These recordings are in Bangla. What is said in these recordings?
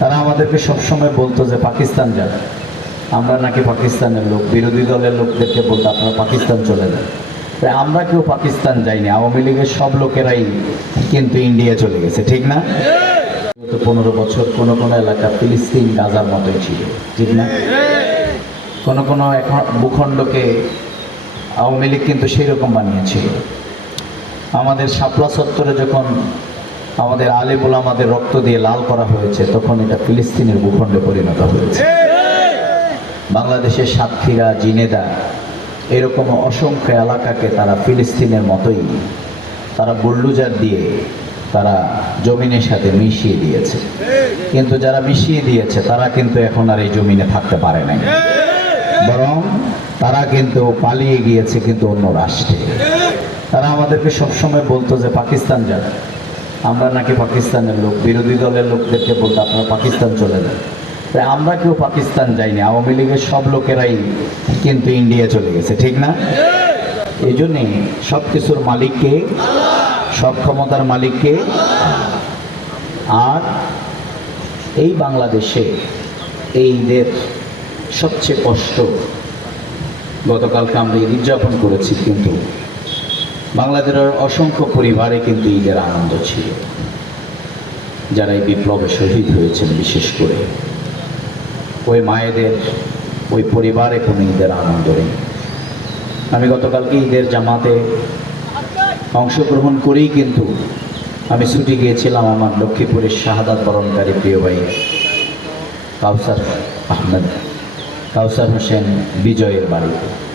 তারা আমাদেরকে সবসময় বলতো যে, পাকিস্তান যান। আমরা নাকি পাকিস্তানের লোক। বিরোধী দলের লোকদেরকে বলতো, আপনারা পাকিস্তান চলে যান। তাই আমরা কেউ পাকিস্তান যাইনি। আওয়ামী লীগের সব লোকেরাই কিন্তু ইন্ডিয়া চলে গেছে, ঠিক না? গত পনেরো বছর কোনো কোনো এলাকা ফিলিস্তিন, গাজার মতোই ছিল, ঠিক না? কোনো কোনো এখন ভূখণ্ডকে আওয়ামী লীগ কিন্তু সেই রকম বানিয়েছিল। আমাদের শাপলা চত্বরে যখন আমাদের আলিবুল আমাদের রক্ত দিয়ে লাল করা হয়েছে, তখন এটা ফিলিস্তিনের ভূখণ্ডে পরিণত হয়েছে। বাংলাদেশের সাতক্ষীরা, জিনেদা, এরকম অসংখ্য এলাকাকে তারা ফিলিস্তিনের মতোই তারা বুল্ডুজার দিয়ে তারা জমিনের সাথে মিশিয়ে দিয়েছে। কিন্তু যারা মিশিয়ে দিয়েছে, তারা কিন্তু এখন আর এই জমিনে থাকতে পারে নাই। বরং তারা কিন্তু পালিয়ে গিয়েছে কিন্তু অন্য রাষ্ট্রে। তারা আমাদেরকে সবসময় বলতো যে, পাকিস্তান যান। আমরা নাকি পাকিস্তানের লোক, বিরোধী দলের লোকদেরকে বলতো আপনারা পাকিস্তান চলে যান। তাই আমরা কেউ পাকিস্তান যাইনি, আওয়ামী লীগের সব লোকেরাই কিন্তু ইন্ডিয়া চলে গেছে, ঠিক না? এই জন্যে সব কিছুর মালিককে সব ক্ষমতার মালিককে আর এই বাংলাদেশে এই ঈদের সবচেয়ে কষ্ট, গতকালকে আমরা ঈদ উদযাপন করেছি কিন্তু বাংলাদেশের অসংখ্য পরিবারে কিন্তু ঈদের আনন্দ ছিল। যারা এই বিপ্লবে শহীদ হয়েছেন, বিশেষ করে। ওই মায়েদের, ওই পরিবারে কোনো ঈদের আনন্দ নেই। আমি গতকালকে ঈদের জামাতে অংশগ্রহণ করেই কিন্তু আমি ছুটি গিয়েছিলাম আমার লক্ষ্মীপুরের শাহাদাত বরণকারী প্রিয় ভাই কাউসার আহমেদ, কাউসার হোসেন বিজয়ের বাড়িতে।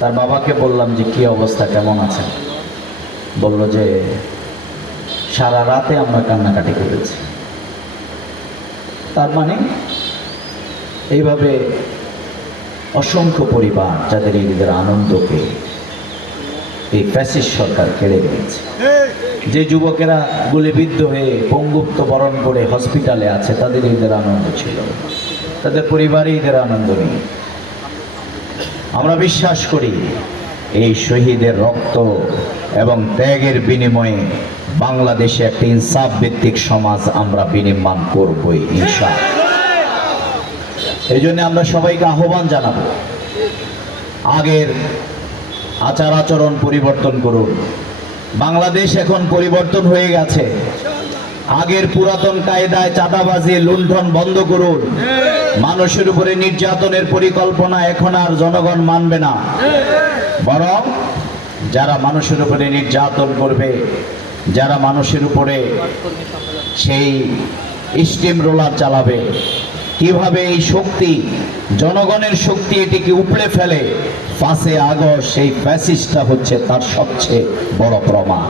তার বাবাকে বললাম যে, কি অবস্থা? কেমন আছে বলল যে, সারা রাতে আমরা কান্নাকাটি করেছি। তার মানে এইভাবে অসংখ্য পরিবার যাদের ঈদের আনন্দকে এই ফ্যাসিস্ট সরকার কেড়ে নিয়েছে। যে যুবকেরা গুলিবিদ্ধ হয়ে পঙ্গুত্ব বরণ করে হসপিটালে আছে, তাদের ঈদের আনন্দ ছিল। তাদের পরিবারে ঈদের আনন্দ নেই আমরা বিশ্বাস করি, এই শহীদের রক্ত এবং ত্যাগের বিনিময়ে বাংলাদেশে একটা ইনসাফ ভিত্তিক সমাজ আমরা বিনির্মাণ করবই ইনশা এই জন্য আমরা সবাইকে আহ্বান জানাব, আগের আচার আচরণ পরিবর্তন করুন। বাংলাদেশ এখন পরিবর্তন হয়ে গেছে। আগের পুরাতন কায়দায় চাঁদাবাজি, লুণ্ঠন বন্ধ করুন। মানুষের উপরে নির্যাতনের পরিকল্পনা এখন আর জনগণ মানবে না। বরং যারা মানুষের উপরে নির্যাতন করবে, যারা মানুষের উপরে সেই স্টিম রোলার চালাবে, কীভাবে এই শক্তি, জনগণের শক্তি এটিকে উপড়ে ফেলে পাশে আগস্ট সেই ফ্যাসিস্টটা হচ্ছে তার সবচেয়ে বড় প্রমাণ।